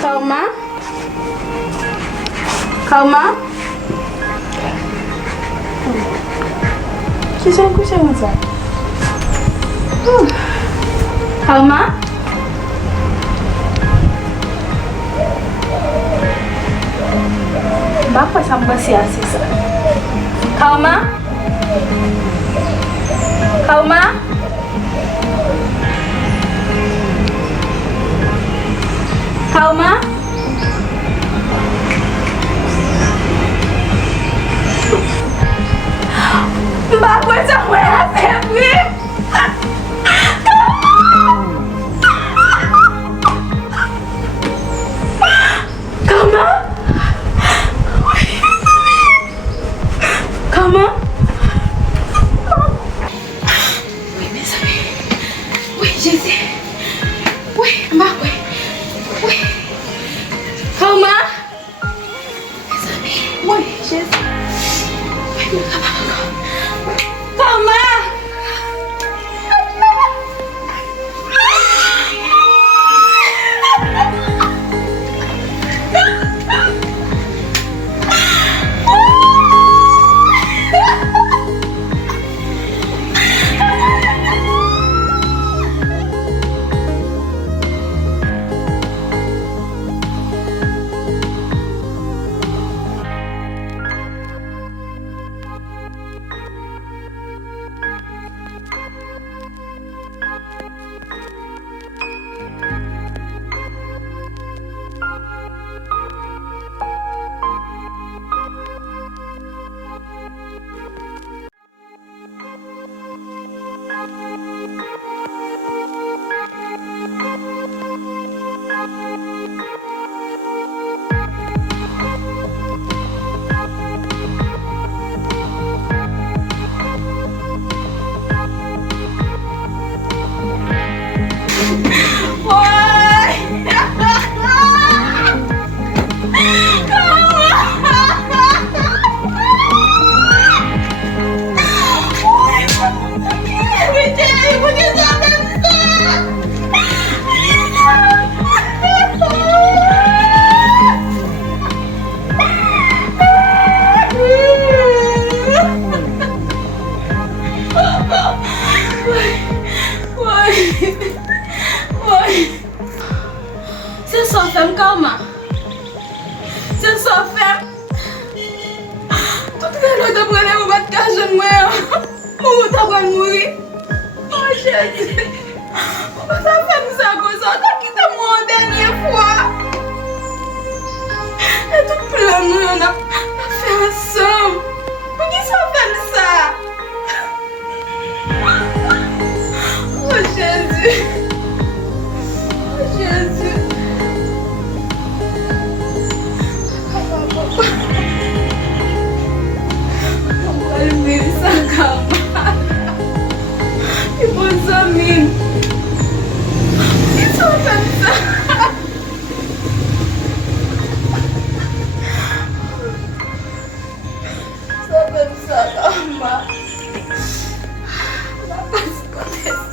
Karma? Karma? Kisah aku sangat besar. Karma? Bapa sampai sia-sia. Karma? Karma? Karma? Bapa sampai sia-sia. Karma? Karma? Oui, mes amis. Oui, Jésus. Oui, Mbak, oui. Oui. Karma? Mes amis. Oui, Jésus. Oui, Karma? C'est ça, femme Karma. C'est ça, femme. Tout le monde a pris au bas de cage de moi. Maman t'a pas mourir. Oh, Jésus. Pourquoi ça fait ça comme ça? T'as quitté moi une dernière fois. Et tout plein nous, on a fait ensemble. Pourquoi ça fait ça? Oh, Jésus. Oh, Jésus. Ça Karma. Et bons amis. Ils sont comme ça. Ils sont comme ça, Karma. On va pas se connaître.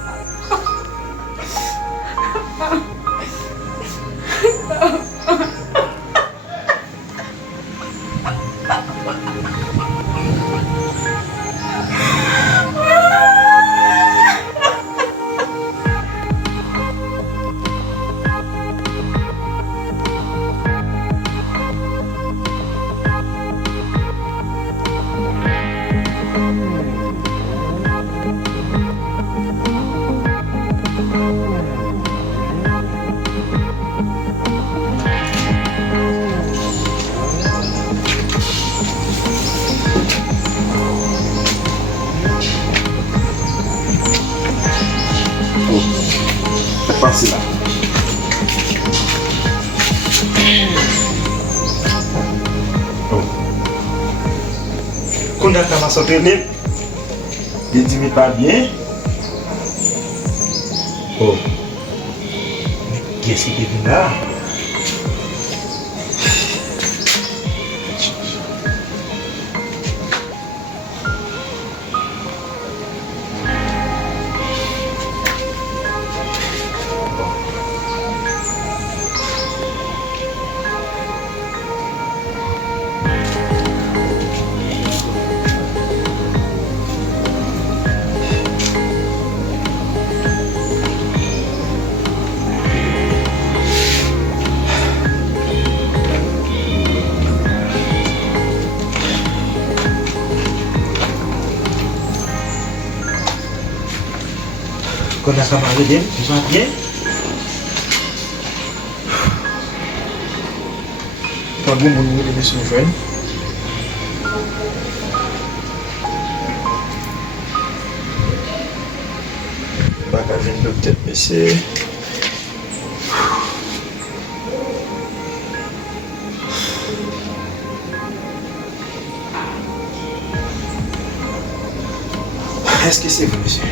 Passez là. Oh. Quand on a commencé à traîner, il dit mais pas bien. Oh. Qu'est-ce qui est venu là? Quand on a camarade, tu vas bien? Pas bon, mon émission jeune. Bagage de peut-être baisser. Est-ce que c'est vous, monsieur?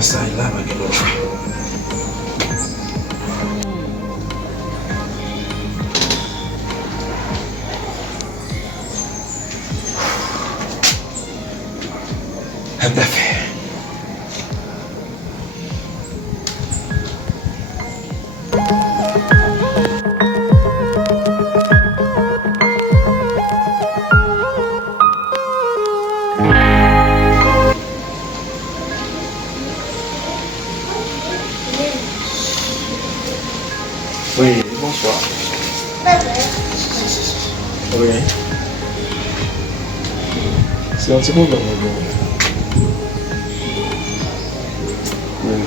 Ça est là, ma gueule. Tout à fait. Oui, bonsoir. Oui. C'est un petit moment.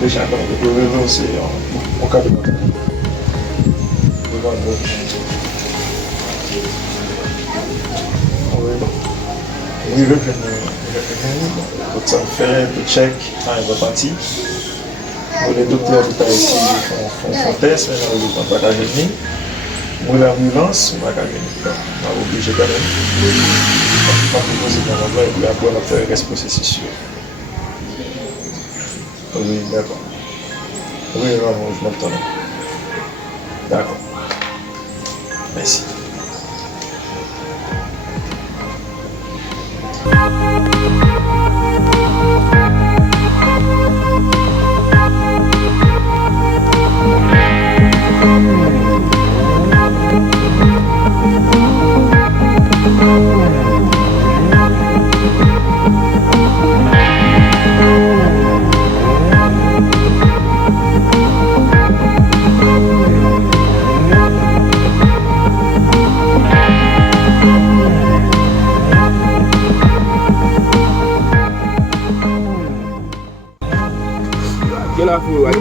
Déjà, le réveil, c'est en cas de matin. Oui, le ça me fait un peu check, il va partir. Les docteurs qui ici font test, mais on ne va pas venir. Moi, l'ambulance, on va venir. On est obligé quand même. On va proposer dans l'endroit et puis après, on va faire le processus. Oui, d'accord. Oui, non, je m'entends. D'accord. Merci.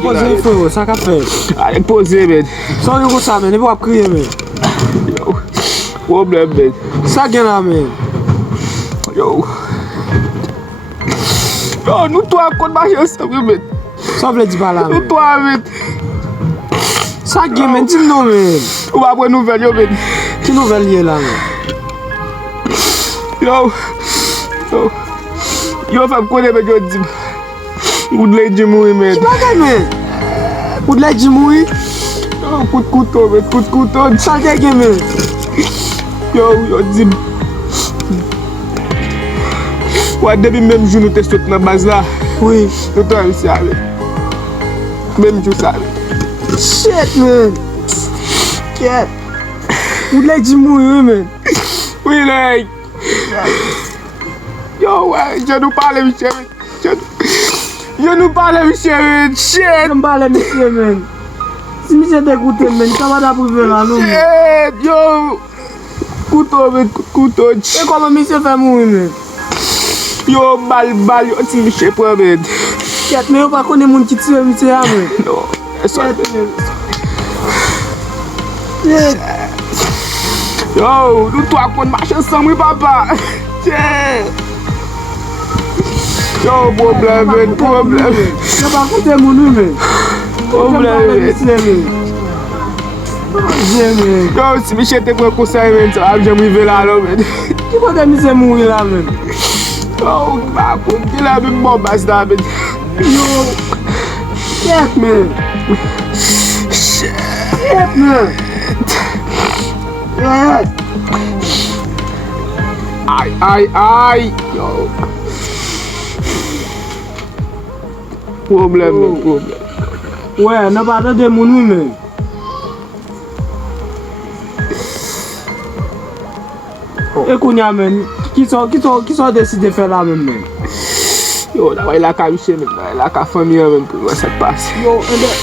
Poze fwe, sa ka fe? Avec poze, men. San yon sa men, ne pou ap kriye men. Problem, men. Sa gen la men. Yo, nou to a kon mache ensemble, men. Sa vle di bala men. Nou to a, men. Sa gen men, di nou men. Ou va apre nouvel, yo, men. Ki nouvel liye la men. Yo fèm kone, men, yo di. Goudle di moui, men. Ki bagay men? Goudle di moui? Yo, kout kouto, men, kout kouto. Sa gen men. Yo di. Wa debi menm jou nou te sot nan baz la. Oui. Nou to a misi ave. Menm jou sa ave. Shit men. Ket. Goudle di moui men. Oui, like. Yo, ouais, je nous parle, monsieur. Je nous parle, monsieur. Shit. Je me parle monsieur men. Si monsieur t'écoute men, ça va t'approuver là non men. Shit, yo. Couteau, men, couteau. Et comment monsieur fait mourir men? Yo, bal, yo, ti monsieur prend, men. Ket, mais yo pas connaît moun qui tire monsieur là men. Non, ça. Yo, nous trois qu'on marche ensemble, papa. Tiens. Yo, problème, men, problème. Je pas écouter moun men. Problème. Yo, si Michel te prend conseil, men, ça va jamais arriver là, men. Qui côté monsieur mourir là men? Yo, bah, il a même bon base là, men. Yo. Ket men. Ket men. Ket. Aïe. Yo. Problème. Ouais, n'a pas de moun men. E kounya men, ki so deside fè la men men? Yo, da wè la ka miche men, da wè la ka fami men pou wè set passe. Yo,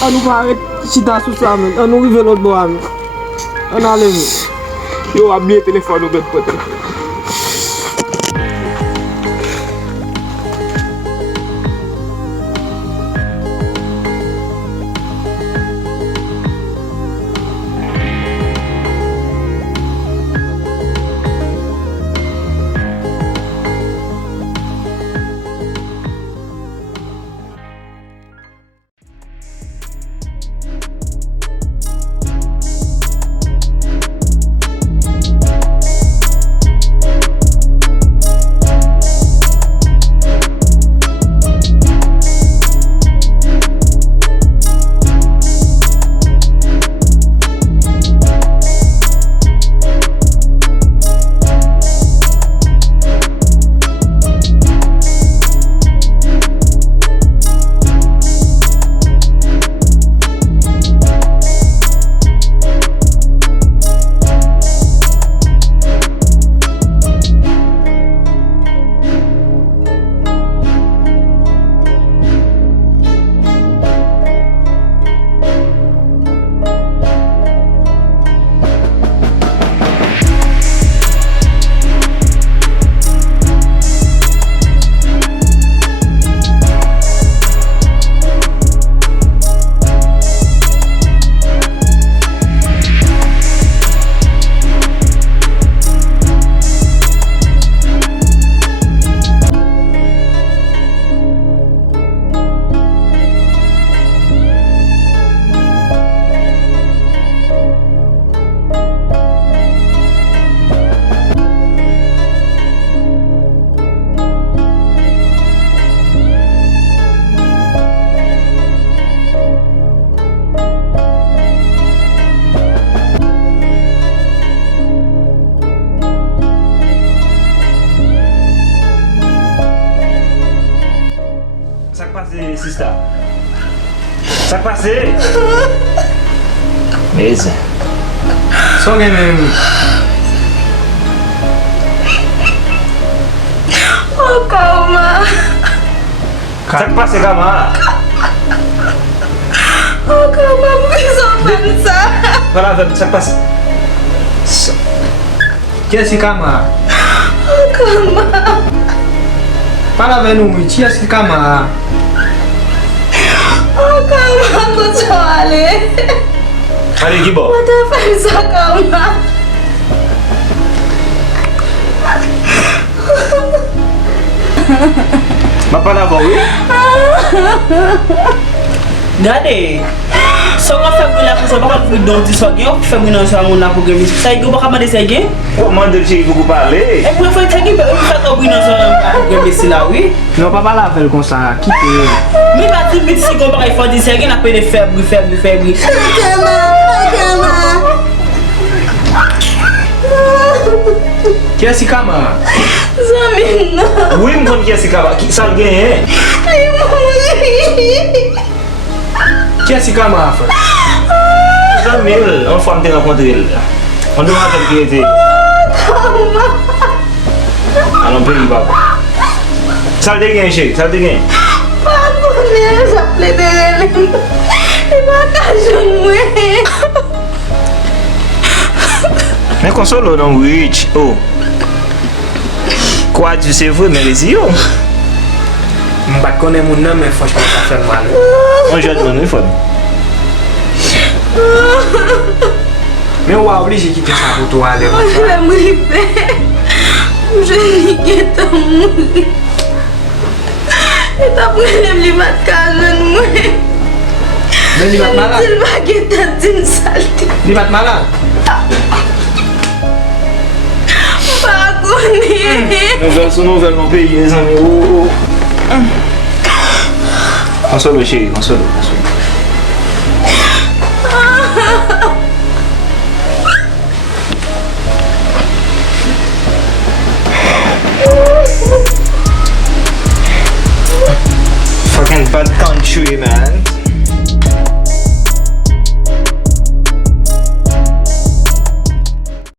an nou pa arret chita sou sa men, an nou rive l'ot bo men. An ale men. Yo, a biye telefon nou bet pote. Sista. Sak pase? Meze. Son gen men. Oh, Kama. Sak pase Kama? Oh, Kama, bisa bansa. Wala, sak pase. Kye si Kama? Oh, Kama. Para ven nou mwen, kye si Kama? Oh, Kama, aku soale. Ali gibo? Mata bansa, Kama. Bapak na bawi? Dade, so nga fè mwen la pou sa baka pou donti so gen, ou fè mwen nan sa moun la pou gen mis. Sa ego baka mande sa gen? Ou mande che pou pale? E pou fè te gen, ou fè ka mwen nan sa pou gen mis la, oui? Non, papa la vel kon sa, kite. Mi bati bit si kon baka y fò di sa gen, apè de febri. Kama, Kama. Kye si Kama? Zamin na. Oui, mwen kye si Kama? Sal gen, eh? Ay, mami. Kye si Kama fè? Jamil, an fwa mte renkontre el. An do maten ki ete. Kama. Anon pe yi baba. Sal de gen, che, sal de gen. Papo niya sa plederelin. Ibakasyon mo eh. Men konsolo nan wich. Oh. Kwa di se vwe men rezi yo. Mbat konen moun nan men fòj pa sa fè mal. An jad moun wè fòd. Men wè oblije kite sa pou tou ale. Mwen mripe. Mwen niketa mouni. E tap mwen li mat kajan mwen. Men li bat malade? Til bageta tin salti. Li bat malade? Nouvel nou peyi, les ami. Oh. Konsolo, chéri, konsolo. Fucking bad country, man.